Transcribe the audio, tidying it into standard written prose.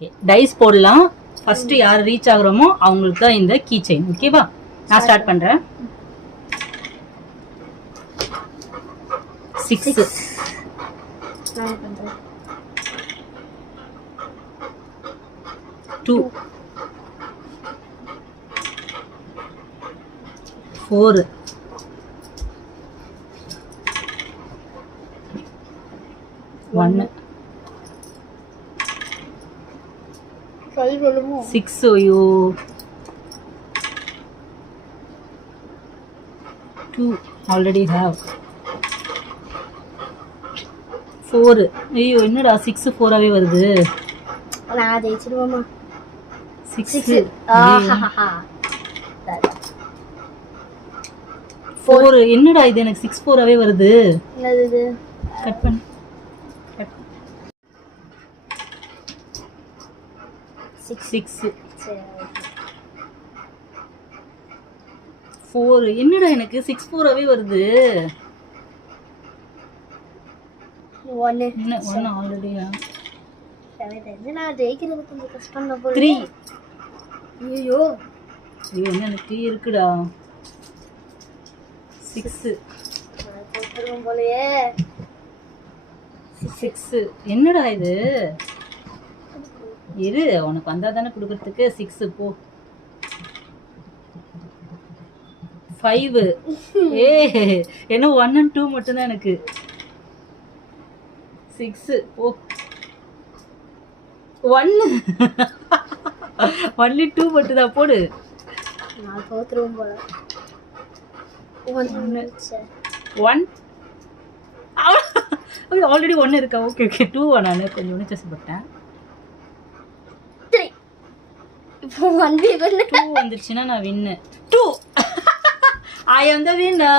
Okay dies போடலாம். First யார் reach ஆகுறோமோ அவங்களுக்கு தான் இந்த கீ செயின். ஓகேவா? நான் ஸ்டார்ட் பண்றேன். 6 நான் பண்றேன். 2 4 1 6 ஐயோ 2 already have 4 ஐயோ என்னடா 6 4ஆவே வருது. நான் ஜெயிச்சிடுவோமா? 6 ஆஹாஹா 4 என்னடா இது எனக்கு 6 4ஆவே வருது. என்னது இது? கட் பண்ணு. 6 4 என்னடா எனக்கு 6 4ஆவே வருது. 1 என்ன 1 ஆல்ரெடியா. நான் ஜெயிக்கிறது கொஞ்சம் கஷ்டம் தான் போல. 3 ஐயோ ஐயோ என்ன எனக்கு 3 இருக்குடா. 6 போட்டுருவோம் போலயே. 6 என்னடா இது. இரு உனக்கு வந்தா தானே கொடுக்கறதுக்கு. 6 போ. 5 ஏ என்ன 1 and 2 மட்டும் தான் எனக்கு. 6 போ. 1 only 2 மட்டும் தான் போடு. நான் போட்டுருவோம் போல. 1 ஆல்ரெடி 1 இருக்கா. ஓகே ஓகே 2 நான் கொஞ்சம் உணர்ச்சிப்பட்டேன். 3 இப்போ 1 2 வந்துருச்சுன்னா நான் வின்னு. 2 I am the winner.